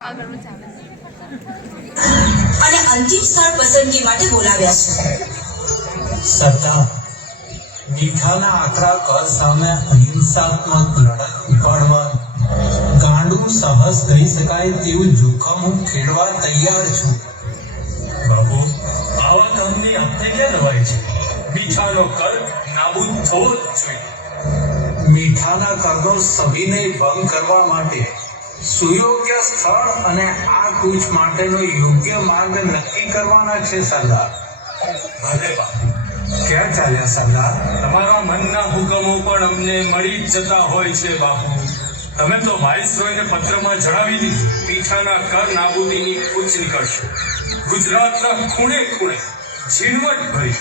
અને અંતિમ સ્થળ પસંદગી માટે બોલાવ્યા છે. સરદાર, મીઠાના આકરા કર સામે અહિંસાત્મક લડત ઉપાડવા ગાંડું સાહસ કહી શકાય તેવું જોખમ હું ખેડવા તૈયાર છું. બાબુ આવા કામની આપને ક્યાં રવાય છે? મીઠાનો કર નાબૂદ થવો જ જોઈએ. મીઠાના કરનો સવિનય ભંગ કરવા માટે સુયોગ્ય સ્થળ અને આ કૂચ માટેનો યોગ્ય માર્ગ નક્કી કરવાના છે, સરદાર. ક્યાં ચાલ્યા, સરદાર? તમારા મનના હુકમો પણ અમને મળી જતા હોય છે, બાપુ. તમે તો વાઇસરોયને પત્રમાં જણાવી દીધું. પીઠાના કર નાબૂદીની કૂચ નીકળશે. ગુજરાતના ખૂણે ખૂણે ઝીણવટ ભરી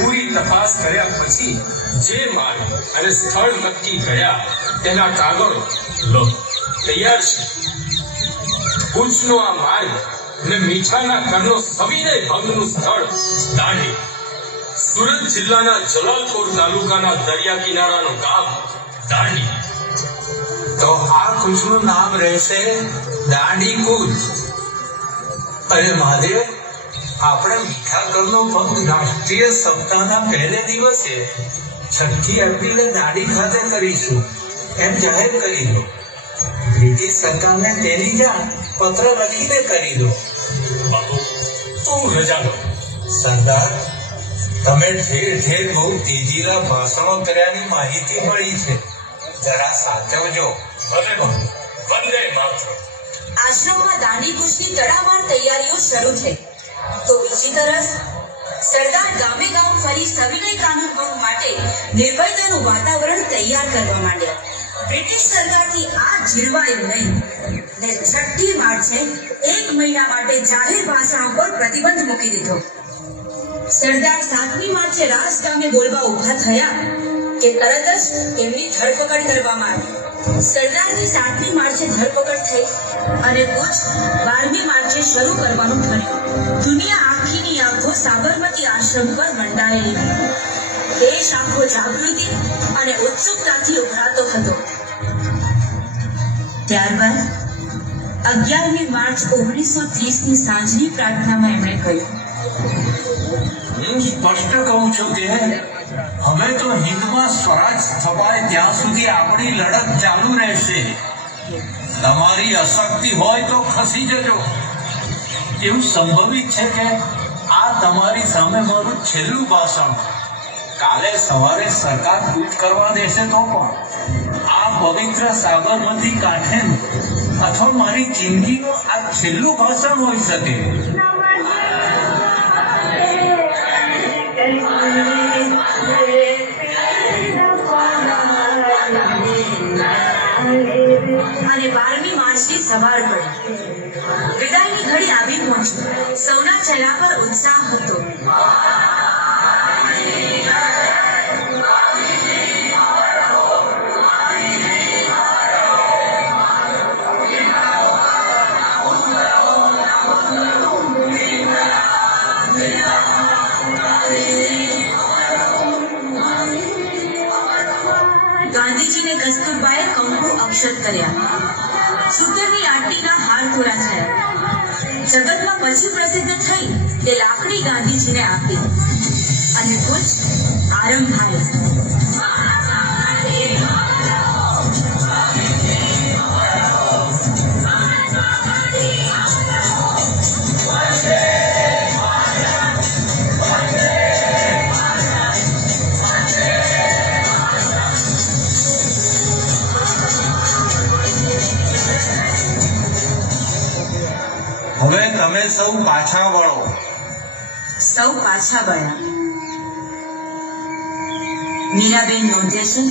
પૂરી તપાસ કર્યા પછી જે માર્ગ અને સ્થળ નક્કી કર્યા તેના કાગળો લો. તૈયાર છે. ભુજનો આ માર્ગ અને મીઠાના કરનો સવિનય ભંગનું સ્થળ દાંડી સુરત જિલ્લાના જલાલપોર તાલુકાના દરિયા કિનારાનું ગામ દાંડી તો આ કૂચનું નામ રહેશે દાંડી કૂચ અરે મહાદેવ, આપણે મીઠા કરનો ભંગ રાષ્ટ્રીય સપ્તાહના પહેલે દિવસે છઠ્ઠી એપ્રિલે દાંડી ખાતે કરીશું. એમ જાહેર કરી દો. બ્રિટિશ સરકારને તેની જાણ પત્ર લખીને કરી દો. બાબુ તું રજા લો. સરદાર તમે ઠેર ઠેર બહુ તેજીલા ભાષણો કર્યાની માહિતી મળી છે. જરા સાચવજો. ભલે વંદે માતરમ આશ્રમમાં દાંડી કૂચની તડામાર તૈયારીઓ શરૂ થઈ. તો બીજી તરફ સરદાર ગામે ગામ ફરી સવિનય કાનૂન ભંગ માટે નિર્ભયતાનું વાતાવરણ તૈયાર કરવા માંડ્યા. બ્રિટિશ સરકારથી આ જીરવાયું નહીં ને છઠ્ઠી માર્ચે એક મહિના માટે જાહેર ભાષણો પર પ્રતિબંધ મૂકી દીધો. સરદાર સાતમી માર્ચે રાસ ગામે બોલવા ઊભા થયા કે તરત જ એમની ધરપકડ કરવામાં આવી. સરદારની સાતમી માર્ચે ધરપકડ થઈ અને કૂચ બારમી માર્ચે શરૂ કરવાનું ઠર્યું. દુનિયા આખીની આંખો સાબરમતી આશ્રમ પર મંડાયેલી. દેશ આખો જાગૃતિ અને ઉત્સુકતાથી ઉભરાતો હતો. ત્યારબાદ અગિયારમી માર્ચ ઓગણીસો ત્રીસની સાંજની પ્રાર્થનામાં એમણે કહ્યું, હું સ્પષ્ટ કહું છું કે હવે તો હિન્દમાં સ્વરાજ સ્થપાય ત્યાં સુધી આપણી લડત ચાલુ રહેશે. તમારી અશક્તિ હોય તો ખસી જજો. એવું સંભવિત છે કે આ તમારી સામે મારું છેલ્લું ભાષણ કાલે સવારે સરકાર ટ્વીટ કરવા દેશે તો પણ આ પવિત્ર સાબરમતી કાંઠે અથવા મારી જિંદગીનું આ છેલ્લું ભાષણ હોઈ શકે. અને બારમી માર્ચની સવાર પડી. વિદાયની ઘડી આવી પહોંચી. સૌના ચહેરા પર ઉત્સાહ હતો. અક્ષત કર્યા સુતરની આંટીના હાર પૂરા થયા. જગતમાં પછી પ્રસિદ્ધ થઈ તે લાકડી ગાંધીજીને આપી. અને કુછ આરંભાયો પાછા વળો. સૌ પાછા વળ્યા. મીરાબેન નોંધે છે?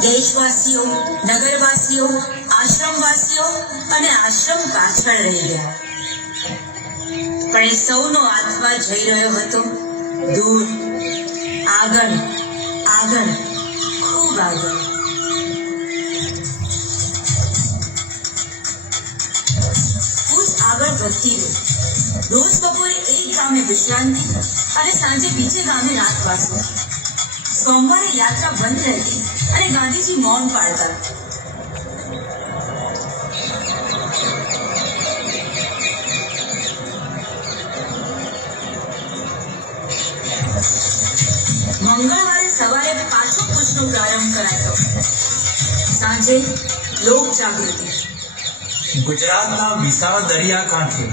દેશવાસીઓ, નગરવાસીઓ, આશ્રમવાસીઓ અને આશ્રમ પાછળ રહી ગયા. પણ એ સૌનો આત્મા જઈ રહ્યો હતો દૂર, આગળ આગળ, ખૂબ આગળ. પ્રગટીને રોજ બપોરે એક ગામે વિશ્રાંતિ અને સાંજે બીજે ગામે રાતવાસો સોમવારે યાત્રા બંધ રહેતી અને ગાંધીજી મૌન પાડતા મંગળવારે સવારે પાછો કુશનો પ્રારંભ કરાયો સાંજે લોક જાગૃતિ ગુજરાતના વિશાળ દરિયાકાંઠે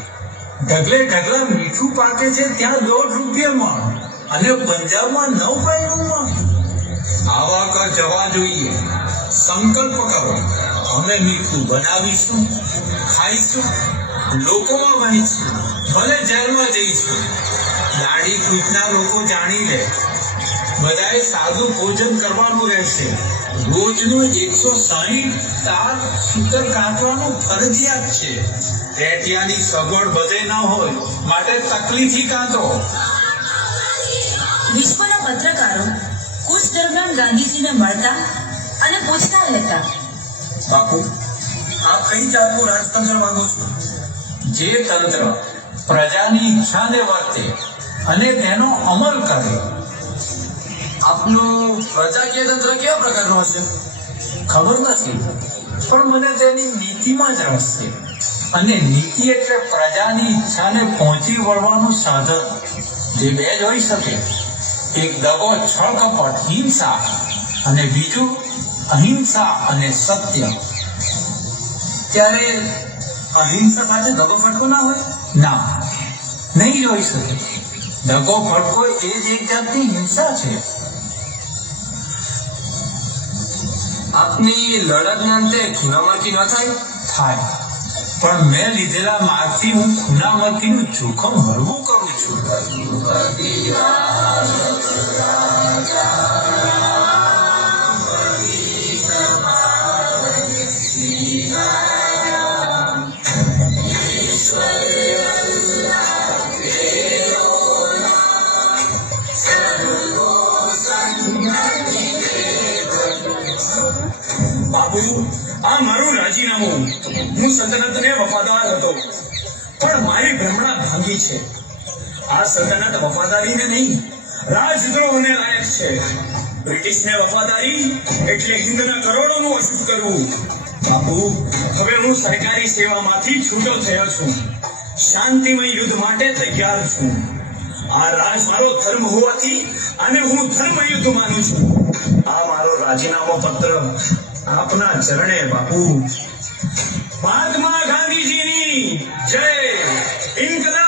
ઢગલે ઢગલા મીઠું પાકે છે ત્યાં દોઢ રૂપિયામાં અને પંજાબમાં નવ પૈણુંમાં આવા કર જવા જોઈએ. સંકલ્પ કરો. અમે મીઠું બનાવીશું, ખાઈશું, લોકોમાં વહીશું ભલે જેલમાં જઈશું. દાઢી કૂટના લોકો જાણી લે. બધાએ સાદું ભોજન કરવાનું રહેશે. રોજનું એકસો સાહીઠ તાર સૂતર કાંતવાનું ફરજિયાત છે. રેટિયાની સગવડ બધે ન હોય માટે તકલીફી કાંતો વિશ્વના પત્રકારો કૂચ દરમિયાન ગાંધીજીને મળતા અને પૂછતા રહેતા બાપુ આપ કઈ જાતનું રાજતંત્ર માંગો છો? જે તંત્ર પ્રજાની ઈચ્છાને વર્તે અને તેનો અમલ કરે. આપનું પ્રજાકીય તંત્ર કેવા પ્રકારનું હશે? ખબર નથી. પણ મને તેની નીતિમાં જ રસ છે. અને નીતિ એટલે પ્રજાની ઈચ્છાને પહોંચી વળવાનું સાધન. જે બે જ હોઈ શકે. એક દગો છળ કપટ, હિંસા અને બીજું અહિંસા અને સત્ય. ત્યારે અહિંસા સાથે દગો ફટકો ના હોય? ના. નહીં જોઈ શકે. દગો ફટકો એ જ એક જાતની હિંસા છે. આપની લડતના અંતે ખૂનામાથી ન થાય? થાય. પણ મેં લીધેલા માર્ગથી હું ખૂનામતીનું જોખમ હળવું કરું છું. બાબુ આ મારું રાજીનામું. હું સલ્તનતને વફાદાર હતો, પણ મારી ભ્રમણા ભાંગી છે. આ સલ્તનત વફાદારીને નહીં, રાજદ્રોહને લાયક છે. બ્રિટિશને વફાદારી એટલે હિન્દના કરોડોનું અશુભ કરવું. બાપુ, હવે હું સરકારી સેવામાંથી છૂટો થયો છું. શાંતિમય યુદ્ધ માટે તૈયાર છું. આ રાજ મારો ધર્મ હોવાથી અને હું ધર્મ યુદ્ધ માનું છું. આ મારો રાજીનામો પત્ર આપના ચરણે બાપુ. મહાત્મા ગાંધીજીની જય. ઇન્કલાબ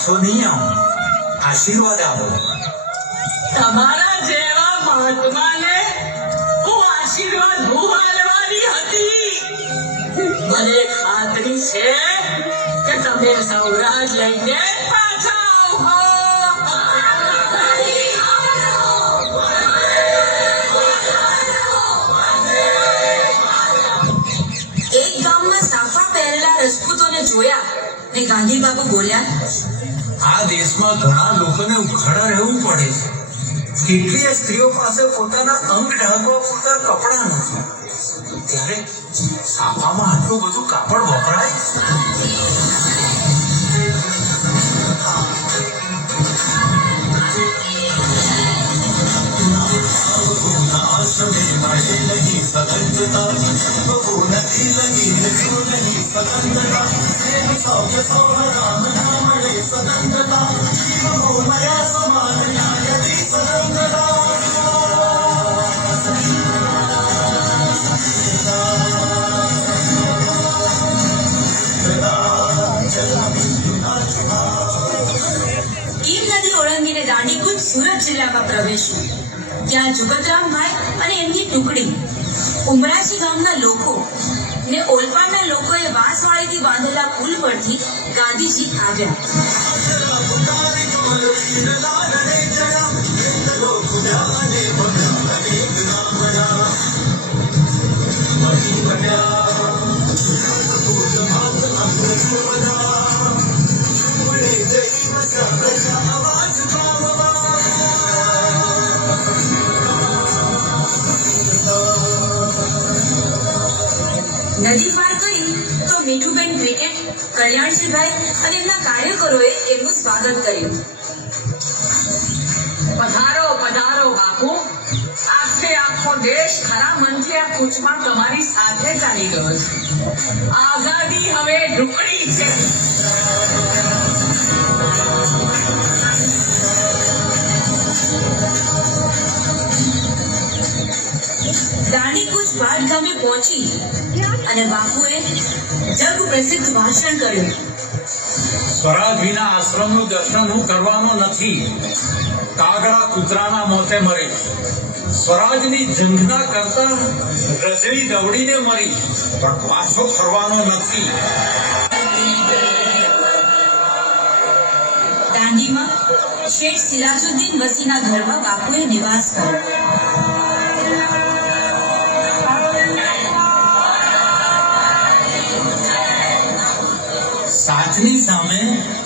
પાછો નહીં આવું. આશીર્વાદ આપો. તમારા જેવા મહાત્માને હું આશીર્વાદ ભૂહાલવાની હતી. મને ખાતરી છે કે તમે સૌરાજ લઈને પાછા એક ગામમાં સાફા પહેરેલા રજપૂતોને જોયા. ને ગાંધી બાપુ બોલ્યા આ દેશમાં ઘણા લોકોને ઉઘાડા રહેવું પડે છે. કેટલીય સ્ત્રીઓ પાસે પોતાના અંગ ઢાંકવા પૂરતા કપડા નથી. ત્યારે સાફામાં આટલું બધું કાપડ વપરાય? કીમ નદી ઓળંગીને દાંડીકૂચ સુરત જિલ્લામાં પ્રવેશ્યું ત્યાં જુગતરામભાઈ અને એમની ટુકડી ઉમરાશી ગામના લોકો ને ઓલપાડના લોકોએ વાંસવાળીથી બાંધેલા પુલ પરથી ગાંધીજી આવ્યા સ્વાગત કર્યું. પધારો પધારો બાપુ. આખે આખો દેશ ખરા મનથી આ કૂચમાં તમારી સાથે ચાલી ગયો છે. આઝાદી હવે ઢુકડી છે. દાંડીકૂચ ભાટ ગામે પહોંચી અને બાપુએ જગ પ્રસિદ્ધ ભાષણ કર્યું. સ્વરાજ વિના આશ્રમનું દર્શન હું કરવાનો નથી. કાગડા કૂતરાના મોતે મરીશ સ્વરાજની ઝંખના કરતા રજળી દવડીને મરીશ પણ પાછો ફરવાનો નથી. દાંડીમાં શેઠ સિરાજુદ્દીન વસીના ઘરમાં બાપુએ નિવાસ કર્યો. સાથની સામે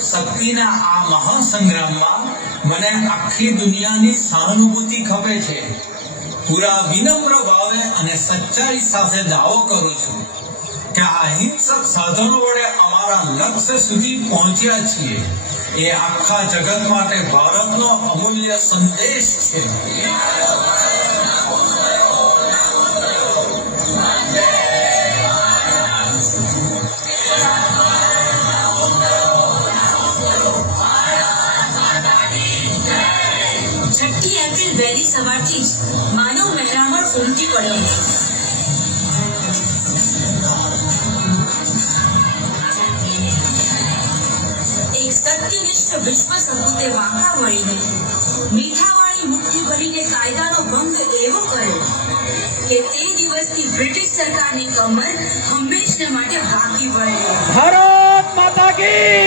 શક્તિના આ મહાસંગ્રામમાં મને આખી દુનિયાની સહાનુભૂતિ ખપે છે. પૂરા વિનમ્ર ભાવે અને સચ્ચાઈ સાથે દાવો કરું છું કે અહિંસક સાધનો વડે અમારા લક્ષ્ય સુધી પહોંચ્યા છીએ. એ આખા જગત માટે ભારતનો અમૂલ્ય સંદેશ છે. જ માનવ મહેરામણ ઉમટી પડ્યો. એક સત્યનિષ્ઠ વિશ્વ સપૂતે વાંકા વળીને મીઠાવાળી મુઠ્ઠી ભરીને કાયદાનો ભંગ એવો કર્યો કે તે દિવસથી બ્રિટિશ સરકારની કમર હંમેશને માટે ભાગી વળે ભારત માતા કી